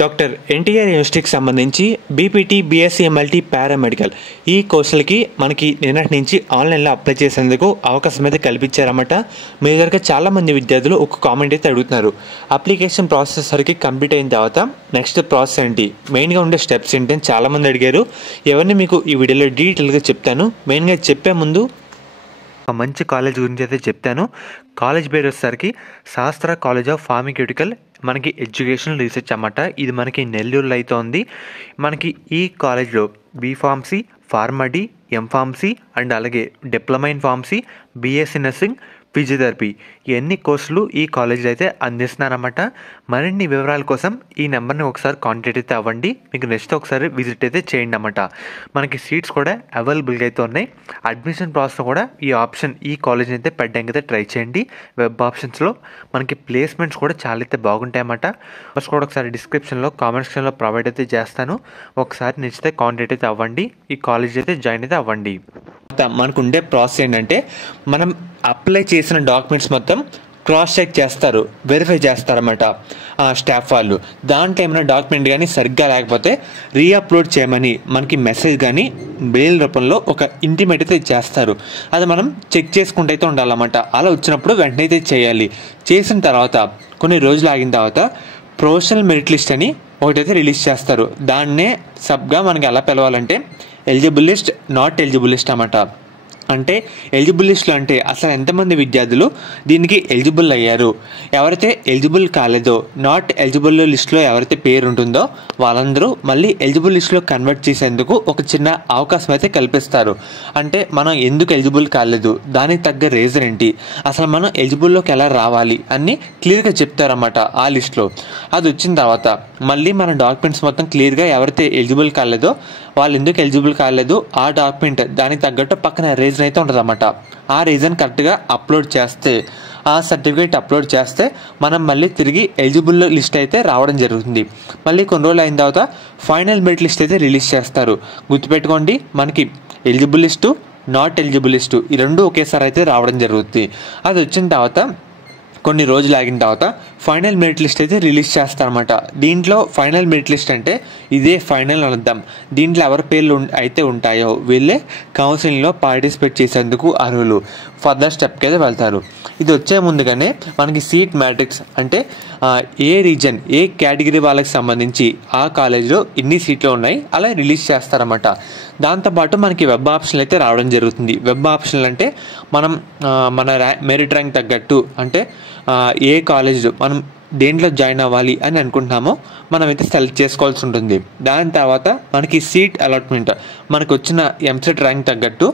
Doctor NTR యూనివర్సిటీకి సంబంధించి BPT, BSc, MLT, paramedical ఈ కోర్సులకి మనకి నిన్నటి నుంచి ఆన్లైన్లో అప్లై చేసేందుకు అవకాశం అయితే కల్పించారన్నమాట. మేజర్గా చాలామంది విద్యార్థులు ఒక కామెంట్ అయితే అడుగుతున్నారు. అప్లికేషన్ ప్రాసెస్ సరికి కంప్లీట్ అయిన తర్వాత నెక్స్ట్ ప్రాసెస్ ఏంటి, మెయిన్గా ఉండే స్టెప్స్ ఏంటి అని చాలామంది అడిగారు. ఎవరిని మీకు ఈ వీడియోలో డీటెయిల్గా చెప్తాను. మెయిన్గా చెప్పే ముందు మంచి కాలేజ్ గురించి అయితే చెప్తాను. కాలేజ్ పేరు వచ్చేసరికి శాస్త్ర కాలేజ్ ఆఫ్ ఫార్మస్యూటికల్ మనకి ఎడ్యుకేషనల్ రీసెర్చ్ అన్నమాట. ఇది మనకి నెల్లూరులో అయితే ఉంది. మనకి ఈ కాలేజ్లో బీఫార్మసీ, ఫార్మడీ, ఎంఫార్మసీ అండ్ అలాగే diploma in pharmacy, BSc nursing, physiotherapy ఇవన్నీ కోర్సులు ఈ కాలేజీలో అయితే అందిస్తున్నారన్నమాట. మరిన్ని వివరాల కోసం ఈ నెంబర్ని ఒకసారి కాంటాక్ట్ అయితే అవ్వండి. మీకు నెక్స్ట్ ఒకసారి విజిట్ అయితే చేయండి అన్నమాట. మనకి సీట్స్ కూడా అవైలబుల్గా అయితే ఉన్నాయి. అడ్మిషన్ ప్రాసెస్ కూడా ఈ కాలేజ్ని అయితే పెట్టడానికి అయితే ట్రై చేయండి. వెబ్ ఆప్షన్స్లో మనకి ప్లేస్మెంట్స్ కూడా చాలా అయితే బాగుంటాయి అన్నమాట. ఫస్ట్ కూడా ఒకసారి డిస్క్రిప్షన్లో కామెంట్ సెక్షన్లో ప్రొవైడ్ అయితే చేస్తాను. ఒకసారి నచ్చితే కాంటాక్ట్ అయితే అవ్వండి. ఈ కాలేజ్ అయితే జాయిన్ అయితే అవ్వండి. మనకు ఉండే ప్రాసెస్ ఏంటంటే, మనం అప్లై చేసిన డాక్యుమెంట్స్ మొత్తం క్రాస్ చెక్ చేస్తారు, వెరిఫై చేస్తారన్నమాట స్టాఫ్ వాళ్ళు. దాంట్లో ఏమైనా డాక్యుమెంట్ కానీ సరిగ్గా లేకపోతే రీఅప్లోడ్ చేయమని మనకి మెసేజ్ కానీ మెయిల్ రూపంలో ఒక ఇంటిమేట్ అయితే చేస్తారు. అది మనం చెక్ చేసుకుంటూ అయితే ఉండాలన్నమాట. అలా వచ్చినప్పుడు వెంటనే అయితే చేయాలి. చేసిన తర్వాత కొన్ని రోజులు ఆగిన తర్వాత ప్రొఫెషనల్ మెరిట్ లిస్ట్ అని ఒకటైతే రిలీజ్ చేస్తారు. దాన్నే సబ్గా మనకి ఎలా పిలవాలంటే eligible list, not eligible list అన్నమాట. అంటే ఎలిజిబుల్ లిస్ట్లో అంటే అసలు ఎంతమంది విద్యార్థులు దీనికి ఎలిజిబుల్ అయ్యారు, ఎవరైతే ఎలిజిబుల్ కాలేదో, నాట్ ఎలిజిబుల్ లిస్ట్లో ఎవరైతే పేరు ఉంటుందో వాళ్ళందరూ మళ్ళీ ఎలిజిబుల్ లిస్ట్లో కన్వర్ట్ చేసేందుకు ఒక చిన్న అవకాశం అయితే కల్పిస్తారు. అంటే మనం ఎందుకు ఎలిజిబుల్ కాలేదు, దానికి తగ్గ రీజన్ ఏంటి, అసలు మనం ఎలిజిబుల్లోకి ఎలా రావాలి అన్నీ క్లియర్గా చెప్తారన్నమాట ఆ లిస్ట్లో. అది వచ్చిన తర్వాత మళ్ళీ మన డాక్యుమెంట్స్ మొత్తం క్లియర్గా ఎవరైతే ఎలిజిబుల్ కాలేదో వాళ్ళు ఎందుకు ఎలిజిబుల్ కాలేదు ఆ డాక్యుమెంట్ దానికి తగ్గట్టు పక్కన రీజన్ అయితే ఉంటుంది అన్నమాట. ఆ రీజన్ కరెక్ట్గా అప్లోడ్ చేస్తే, ఆ సర్టిఫికేట్ అప్లోడ్ చేస్తే మనం మళ్ళీ తిరిగి ఎలిజిబుల్ లిస్ట్ అయితే రావడం జరుగుతుంది. మళ్ళీ కొన్ని రోజులు అయిన తర్వాత ఫైనల్ మెరిట్ లిస్ట్ అయితే రిలీజ్ చేస్తారు. గుర్తుపెట్టుకోండి, మనకి eligible list, not eligible list ఈ రెండు ఒకేసారి అయితే రావడం జరుగుతుంది. అది వచ్చిన తర్వాత కొన్ని రోజులు ఆగిన తర్వాత ఫైనల్ మెరిట్ లిస్ట్ అయితే రిలీజ్ చేస్తారన్నమాట. దీంట్లో ఫైనల్ మెరిట్ లిస్ట్ అంటే ఇదే ఫైనల్ అనుద్దాం. దీంట్లో ఎవరి పేర్లు అయితే ఉంటాయో వీళ్ళే కౌన్సిలింగ్లో పార్టిసిపేట్ చేసేందుకు అర్హులు. ఫర్దర్ స్టెప్కి అయితే వెళ్తారు. ఇది వచ్చే ముందుగానే మనకి సీట్ మ్యాట్రిక్స్ అంటే ఏ రీజన్, ఏ కేటగిరీ వాళ్ళకి సంబంధించి ఆ కాలేజ్లో ఎన్ని సీట్లు ఉన్నాయి అలా రిలీజ్ చేస్తారన్నమాట. దాంతోపాటు మనకి వెబ్ ఆప్షన్లు అయితే రావడం జరుగుతుంది. వెబ్ ఆప్షన్లు అంటే మనం మన మెరిట్ ర్యాంక్ తగ్గట్టు అంటే ఏ కాలేజ్ మనం దేంట్లో జాయిన్ అవ్వాలి అని అనుకుంటున్నామో మనమైతే సెలెక్ట్ చేసుకోవాల్సి ఉంటుంది. దాని తర్వాత మనకి సీట్ అలాట్మెంట్, మనకు వచ్చిన ఎంసెట్ ర్యాంక్ తగ్గట్టు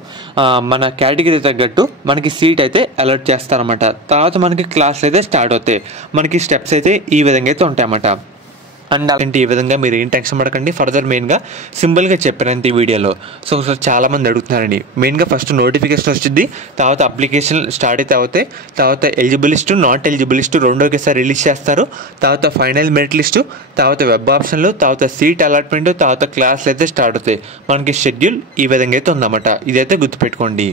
మన కేటగిరీ తగ్గట్టు మనకి సీట్ అయితే అలాట్ చేస్తారన్నమాట. తర్వాత మనకి క్లాసులు అయితే స్టార్ట్ అవుతాయి. మనకి స్టెప్స్ అయితే ఈ విధంగా అయితే ఉంటాయన్నమాట. అండ్ అలాంటి ఈ విధంగా మీరు ఏం టెన్షన్ పడకండి. ఫర్దర్ మెయిన్గా సింపుల్గా చెప్పారంత ఈ వీడియోలో. సో చాలామంది అడుగుతున్నారండి. మెయిన్గా ఫస్ట్ నోటిఫికేషన్ వచ్చింది, తర్వాత అప్లికేషన్ స్టార్ట్ అయితే అవుతాయి, తర్వాత eligible list, not eligible list రెండు ఒకేసారి రిలీజ్ చేస్తారు, తర్వాత ఫైనల్ మెరిట్ లిస్టు, తర్వాత వెబ్ ఆప్షన్లు, తర్వాత సీట్ అలాట్మెంట్, తర్వాత క్లాసులు అయితే స్టార్ట్ అవుతాయి. మనకి షెడ్యూల్ ఈ విధంగా అయితే ఉందన్నమాట. ఇదైతే గుర్తుపెట్టుకోండి.